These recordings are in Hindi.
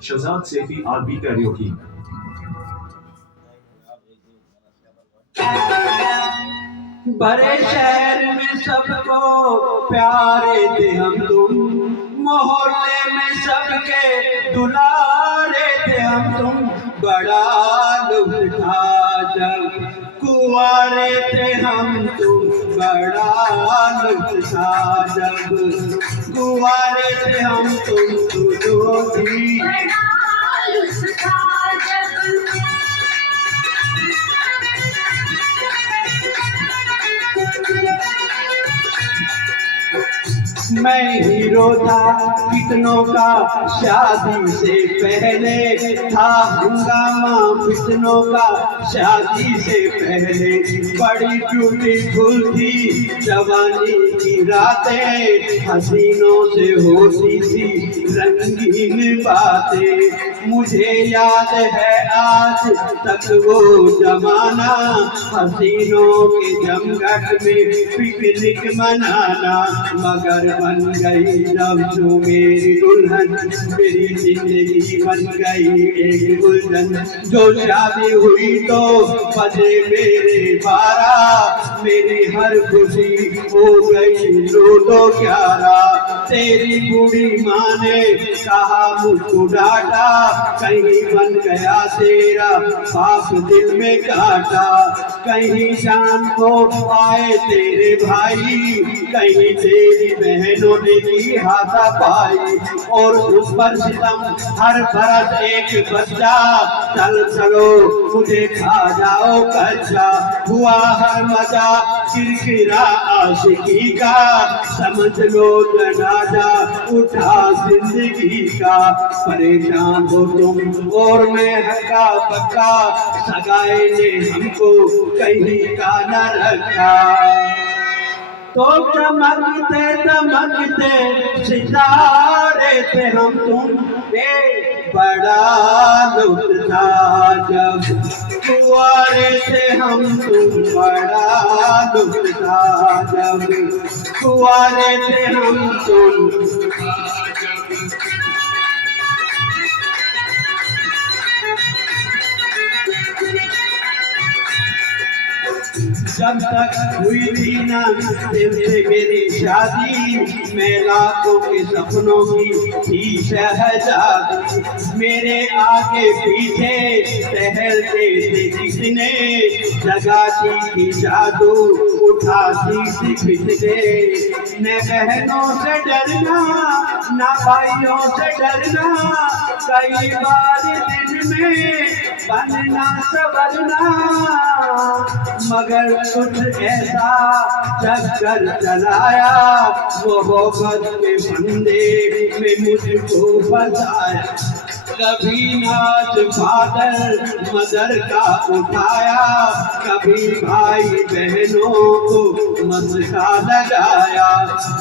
Shazad Sethi RB Karaoke. बड़े शहर में सबको प्यारे थे हम तुम, मोहल्ले में सबके दुलारे थे हम तुम। बड़ा लुत्फ था जब कुंवारे थे हम तुम, बड़ा लुत्फ था जब कुंवारे थे हम तुम दोनों भी। मैं हीरो था कितनों का शादी से पहले, था हंगामा कितनों का शादी से पहले। बड़ी ब्यूटीफुल थी जवानी की रातें, हसीनों से होती थी रंगीन बातें। मुझे याद है आज तक वो जमाना, हसीनों के जमघट में पिकनिक मनाना। मगर बन गई जब जो मेरी दुल्हन, मेरी जिंदगी बन गई एक गुलशन। जो शादी हुई तो बजे मेरे 12, मेरी हर खुशी हो गई लूटो 11। तेरी बूढ़ी माँ ने कहा मुझको डांटा, कहीं बन गया तेरा पाप दिल में काटा। कहीं शाम को आए तेरे भाई, कहीं तेरी बहनों ने की हाथापाई। और उस पर सितम हर बरस एक बच्चा, चल चलो मुझे खा जाओ कच्चा। हुआ हर मजा किरकिरा आशिकी का, समझ लो जनाजा उठा जिंदगी का। परेशान हो तुम और मैं हक्का बक्का, सगाए ने हमको कहीं का न रखा। तो चमकते चमकते सितारे थे हम तुम, बड़ा लुत्फ था जब कुंवारे थे हम तुम। बड़ा लुत्फ था जब कुंवारे थे हम तुम। जब तक हुई थी ना तेरे मेरी शादी, मैं लाखों के सपनों की थी शहजादी। मेरे आगे पीछे टहलते थे किसने, जगाती थी जादू उठाती थी फितने। न बहनों से डरना न भाइयों से डरना, कई बार दिन में बनना संवरना। मगर कुछ ऐसा चक्कर चलाया, वो मोहब्बत के फंदे में मुझको फंसाया। कभी नाच फादर मदर का उठाया, कभी भाई बहनों को मस्का लगाया।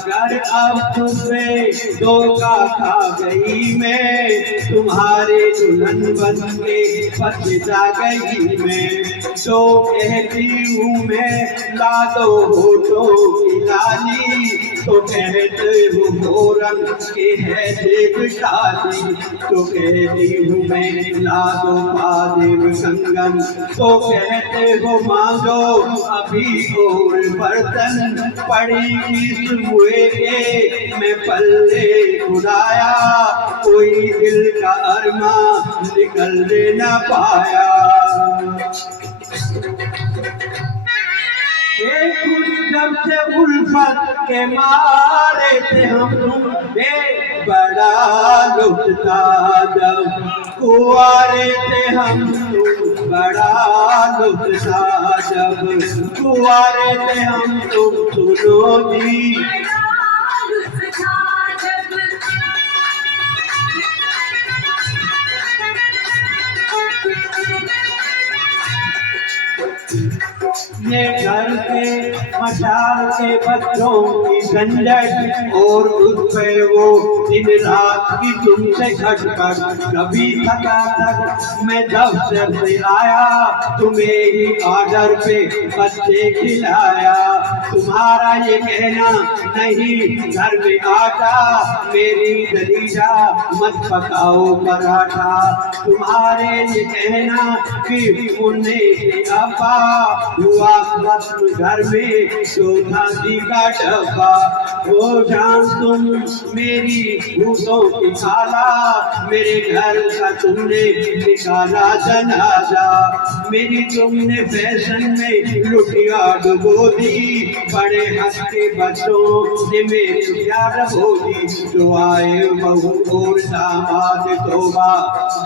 घर अब तुम्हें धोखा खा गई मैं, तुम्हारे दुल्हन बन के पछता गई मैं। जो कहती हूँ मैं ला दो होठों की लाली, तो कहते हो मोरन के है देव काली। तो कहती हूँ मैं ला दो महादेव संगम, तो कहते हो मांगो अभी और बर्तन। पड़ी किस मुए के मैं पल्ले खुदाया, कोई दिल का अरमा निकल ना पाया। खुद जब से उल्फत के मारे थे हम तुम, बड़ा लुत्फ था जब कुंवारे थे हम तुम। बड़ा लुत्फ था जब कुंवारे थे हम तुम। सुनो जी ये घर के मशाल के बच्चों की झंझट और उस पे वो दिन रात की तुमसे खटपट। कभी थका थक मैं दफ्तर से आया, तुम्हें ही ऑर्डर पे बच्चे खिलाया। तुम्हारा ये कहना नहीं घर में आटा, मेरी दलीजा मत पकाओ पराठा। तुम्हारे ये कहना कि उन्ने अब्बा हुआ वक्त घर में चौथा जी का डब्बा। वो जान तुम मेरी भूतों की खाला, मेरे घर का तुमने निकाला जनाजा। मेरी तुमने फैशन में लुटिया डुबो दी, बड़े हंस के बच्चों ने मेरी प्यार बोली। जो आए बहू और दामाद तोबा,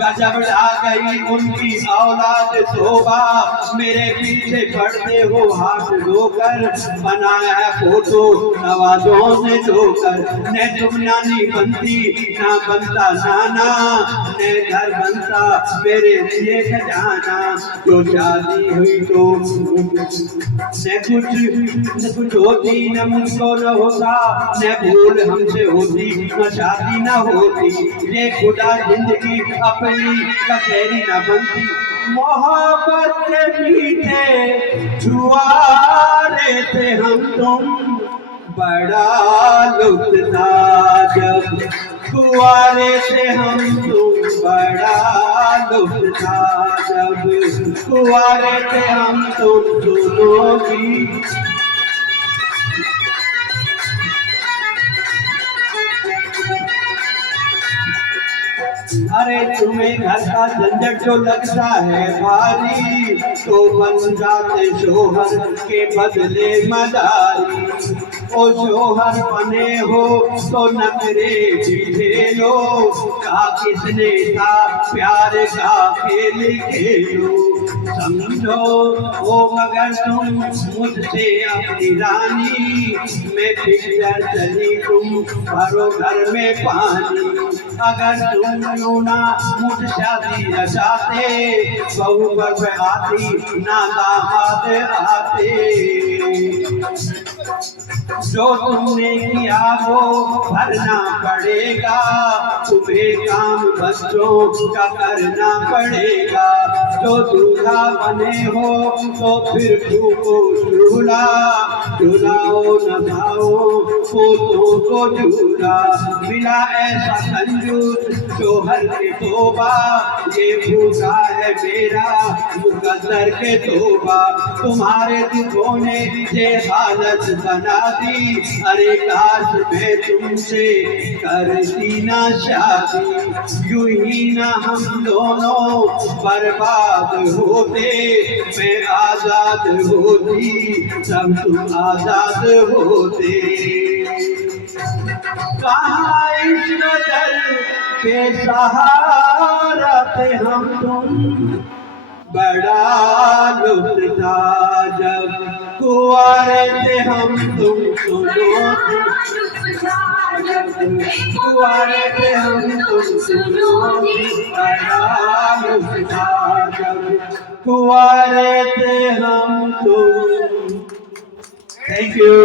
गजब ढा गई उनकी औलाद तोबा। मेरे पीछे पड़ते हो हाथ धोकर, बनाया फोटो नवाजों ने धोकर। न तुम नानी बनती ना बनता नाना, न घर बनता मेरे लिए खजाना। जो शादी हुई तो न कुछ होती, न मुझको न होता, न भूल हमसे होती, न शादी न होती। ये खुदा जिंदगी अपनी कचहरी न बनती। मोहब्बत के मीठे छुआरे थे हम तुम, बड़ा लुत्फ था जब कुंवारे थे हम तुम, बड़ा लुत्फ था जब कुंवारे थे हम तुम दोनों की। अरे तुम्हें घर का झंझट जो लगता है भारी, तो बन जाते शोहर के बदले मदारी। ओ शोहर बने हो तो नखरे भी झेलो, कहा किसने था प्यार का खेल खेलो। समझो ओ मगर तुम मुझसे अपनी रानी, मैं पिक्चर चली तुम भरो घर में पानी। अगर तुम ना मुझ शादी रचाते, बहू पर आती ना दामाद आते। जो तुमने किया वो भरना पड़ेगा, तुम्हें काम बच्चों का करना पड़ेगा। जो दूल्हा बने हो तो फिर फूको चूल्हा, चुलाओ न खाओ पोतों को झूला। मिला ऐसा कंजूस शोहर के तोबा, ये भूखा है मेरा मुकद्दर के तोबा। तुम्हारे दुखों ने ये हालत बना दी, अरे काश मैं तुमसे करती ना शादी। यूं ही ना हम दोनों बर्बाद होते, मैं आजाद होती तब तुम आजाद होते। कहाँ इस नजर बेसहारा थे हम तुम, बड़ा लुत्फ था जब कुंवारे थे हम तुम दोनों। कुंवारे थे हम तुम दोनों, बड़ा लुत्फ था जब कुंवारे थे हम तुम। Thank you.